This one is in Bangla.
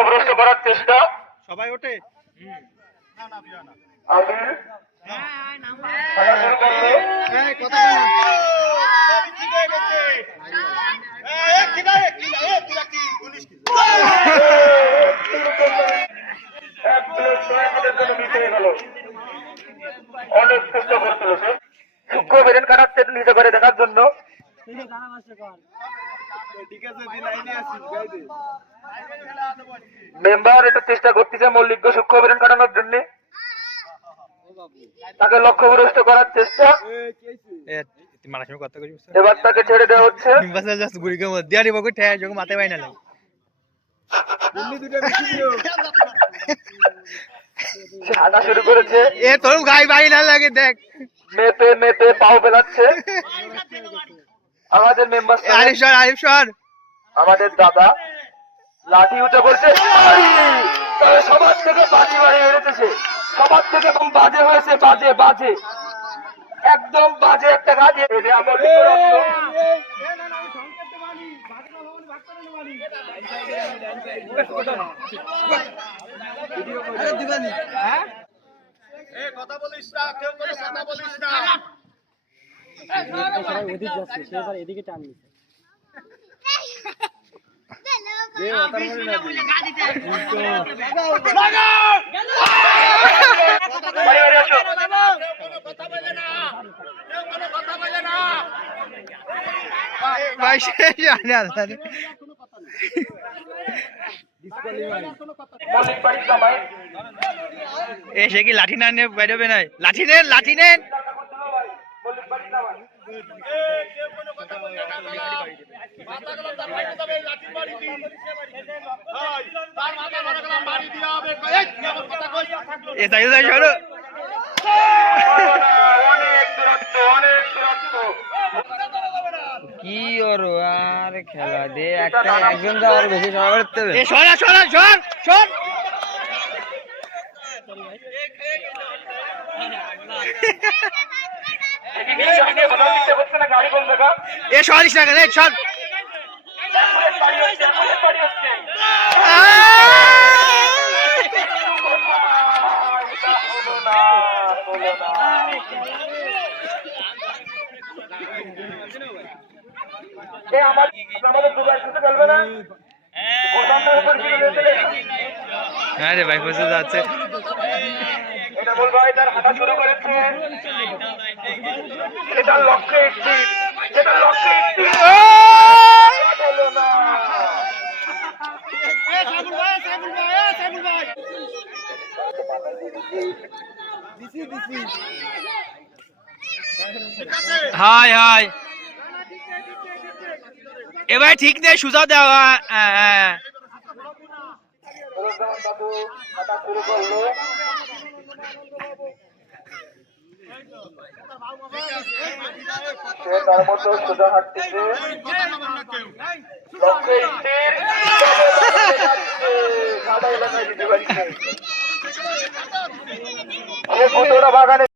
লক্ষ্যভ্রষ্ট করার চেষ্টা। সবাই ওঠে। অনেক চেষ্টা করছিল সে সূক্ষ্ম বেরেন কাটাচ্ছে নিজে করে দেখার জন্য। মেম্বার এটা চেষ্টা করতেছে মল্লিক সূক্ষ্ম বেরেন কাটানোর জন্য, তাকে লক্ষ্যভ্রষ্ট করার চেষ্টা। এবার তাকে ছেড়ে দেওয়া হচ্ছে। হাঁটা শুরু করেছে, মেপে মেপে পাও ফেলাচ্ছে। আমাদের মেম্বার আমাদের দাদা লাঠি উঠে বলছে সবার থেকে বাজি বাড়ি বেড়েছে, সবার থেকে এবং বাজে হয়েছে, বাজে বাজে একদম বাজে একটা কাজ। কথা বলিস না, কেউ কোনো কথা বলিস না। এদিকে টান এসে কি লাঠি না নিয়ে বেরোবে না? লাঠি নেন, লাঠি নেন। কি ওর আর খেলা দে একটা একজন যাওয়ার বেশি সবাই করতে হবে। আরে ভাই ফসে যাচ্ছে। এটা বলবো তার হাঁটা শুরু করেছে, সেটা লক্ষ্যে একটি, সেটা লক্ষ্যে একটি হলো না। হাই হাই এবার ঠিক নেই, সুজা দেওয়া। সে তার মতো সোজা হাঁটতেছে, লক্ষ্যে স্থির, সাদা এলাকায় দিতে পারছে। বাগানে